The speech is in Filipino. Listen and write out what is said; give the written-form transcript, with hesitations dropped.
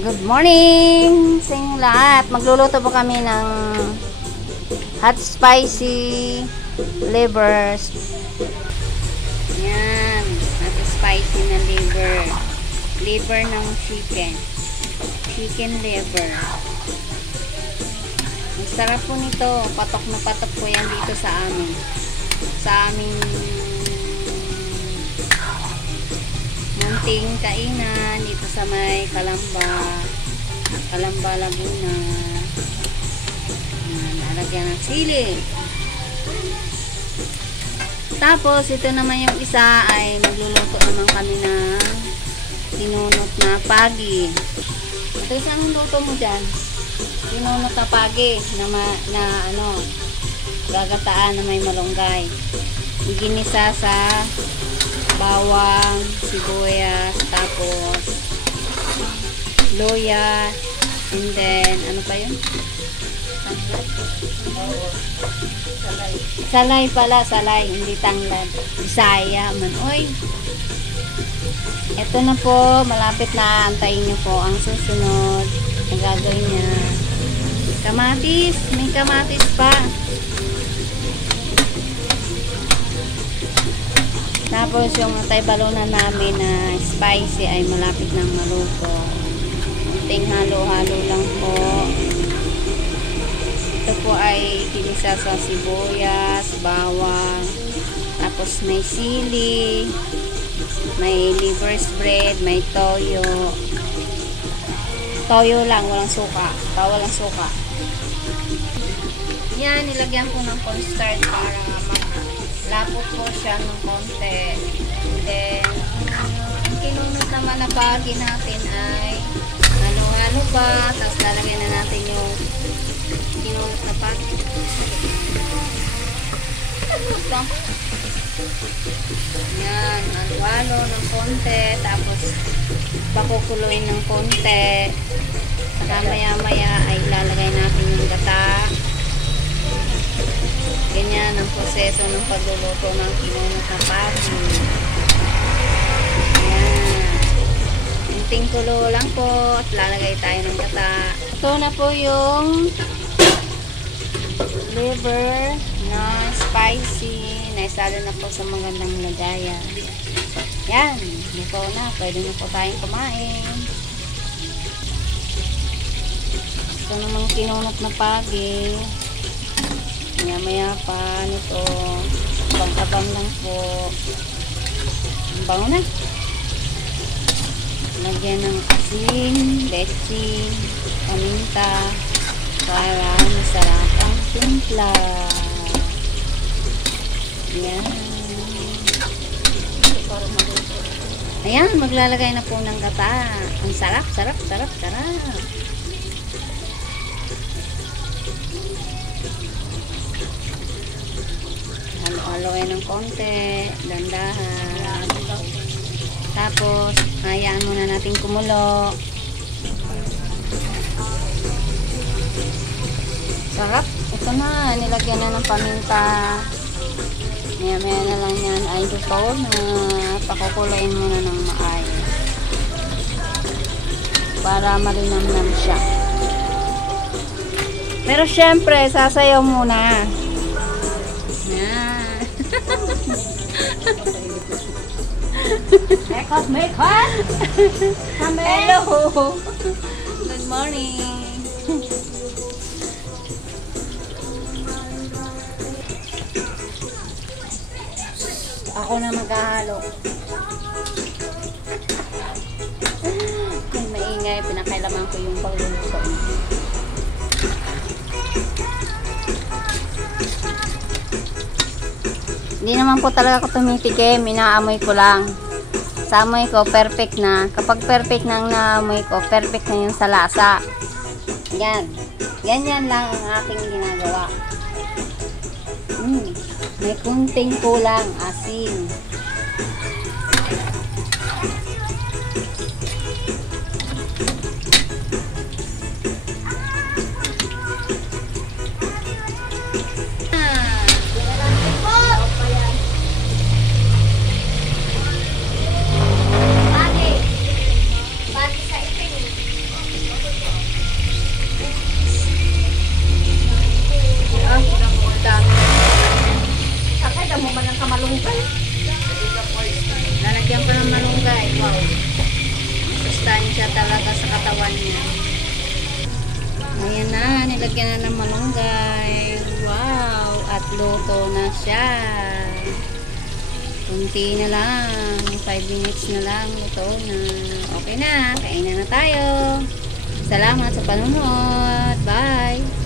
Good morning sa inyong lahat. Magluluto po kami ng hot spicy livers. Yan, hot spicy na liver. Liver ng chicken. Chicken liver. Ang sarap po nito. Patok na patok po yan dito sa amin. Sa aming munting kainan dito sa may Calamba, Laguna. Nalagyan ng sili. Tapos ito naman yung isa ay magluluto naman kami ng tinunot na pagi. Ito saan ang luto mo dyan? Tinunot na pagi na gagataan na may malunggay. Ginisa sa bawang, sibuyas, tapos loya, and then ano pa yun? Salay pala, salay, hindi tanglad. Bisaya man. Oy, ito na po, malapit na. Antayin nyo po ang susunod na gagawin niya. Kamatis, may kamatis pa. Tapos yung tay-balunan namin na spicy ay malapit ng maluto. Kunting halo-halo lang po. Ito po ay kinisa sa sibuyas, bawang, tapos may sili, may liver spread, may toyo. Toyo lang, walang suka. Walang suka. Yan, nilagyan ko ng cornstarch para lapot po siya ng konti. And then, ang kinunot naman na pagi natin ay halo-halo pa. Tapos lalagyan na natin yung kinunot na pagi. Yan, halo-halo ng konti. Tapos, pakukuluin ng konti. Saka maya-maya ay lalagay natin yung gata. Ganyan ang proseso ng pagluluto ng kinunot na pagi. Ayan. Kunting kulo lang po at lalagay tayo ng gata. Ito na po yung liver na spicy. Naisalo na po sa magandang lagayan. Yan. Luto na. Pwede na po tayong kumain. Ito namang kinunot na pagi. Maya pa nito, abang-abang lang po. Ang bango na. Lagyan ng asin, betsin, paminta para masarap ang timpla. Ayan. Ayan, maglalagay na po ng gata. Ang sarap, sarap, sarap, sarap. Halo-haloin ng konti, dandahan. Tapos, hayaan muna natin kumulo. Sarap. Ito na, nilagyan na ng paminta. Maya-maya na lang yan ay luto na pakukuloyin muna ng maayos. Para malinamnam siya. Pero syempre, sasayaw muna. Mekot! Hello! Good morning! Ako na maghahalo. Yung maingay, pinakailaman ko yung pagluluto. Hindi naman po talaga ako tumitikim, inaamoy ko lang. Sa amoy ko, perfect na. Kapag perfect na ang naamoy ko, perfect na yun sa lasa. Yan. Ganyan lang ang aking ginagawa. May kunting kulang, asin. niya. Ayan na, nilagyan na ng malunggay. Wow! At luto na siya. Kunti na lang. 5 minutes na lang. Luto na. Okay na. Kainan na tayo. Salamat sa panonood. Bye!